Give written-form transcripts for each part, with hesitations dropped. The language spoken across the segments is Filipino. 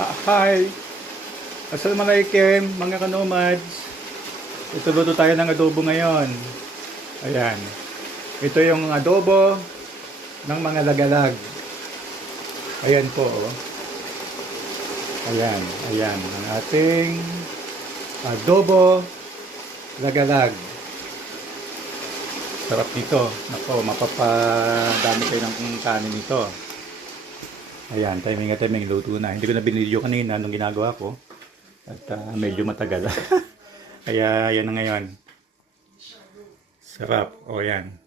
Hi! Assalamualaikum mga kanomads. Ito luto tayo ng adobo ngayon. Ayan. Ito yung adobo ng mga lagalag. Ayan po. Oh. Ayan. Ayan. Ang ating adobo lagalag. Sarap nito. Nako, mapapadami kayo ng kanin nito. Ayan, timing luto na. Hindi ko na binidyo kanina nung ginagawa ko. At medyo matagal. Kaya yan na ngayon. Sarap. O yan.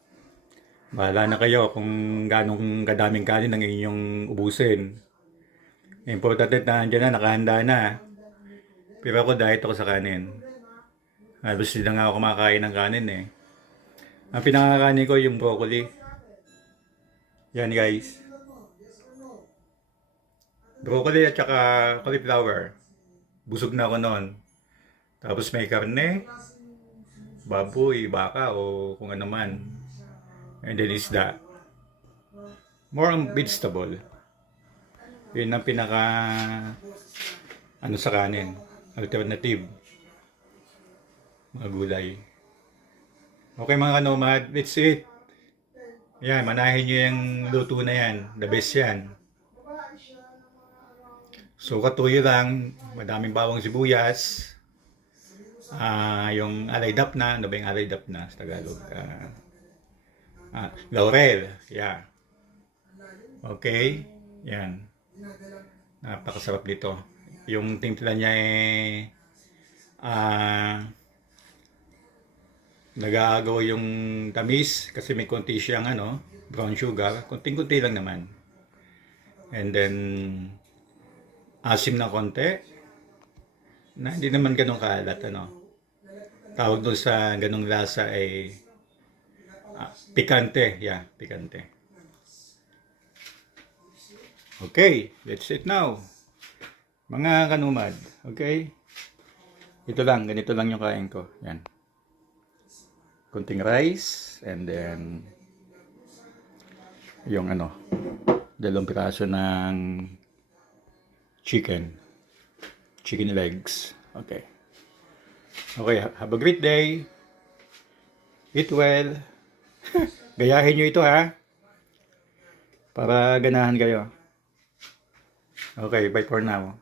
Bahala na kayo kung ganong kadaming kanin ang inyong ubusin. Importante na andyan na, nakahanda na. Pero ako diet ako sa kanin. Halos hindi na nga ako kumakain ng kanin eh. Ang pinakakanin ko yung broccoli. Yan guys. Broccoli at saka cauliflower. Busog na ako noon. Tapos may karne, baboy, baka o kung ano man. And then isda. More on vegetable. Yun ang pinaka ano sa kanin. Alternative. Mga gulay. Okay mga kanomad, let's eat. Yan, manahin nyo yung luto na yan. The best yan. So katuyo lang, madaming bawang sibuyas. Yung alay dapna, ano ba yung alay dapna sa Tagalog? Laurel, yeah. Okay, yan. Napakasarap dito. Yung timpla niya nag-aagaw yung tamis kasi may konti siyang brown sugar. Konting-konti lang naman. And then asim na konti na hindi naman ganun kalat tawag doon sa ganung lasa ay pikante, yeah, pikante. Okay, let's eat now mga kanumad. Okay, ganito lang yung kain ko. Yan, kunting rice and then yung dalawang piraso ng chicken legs. Okay. Okay, have a great day. Eat well. Gayahin nyo ito ha. Para ganahan kayo. Okay, bye for now.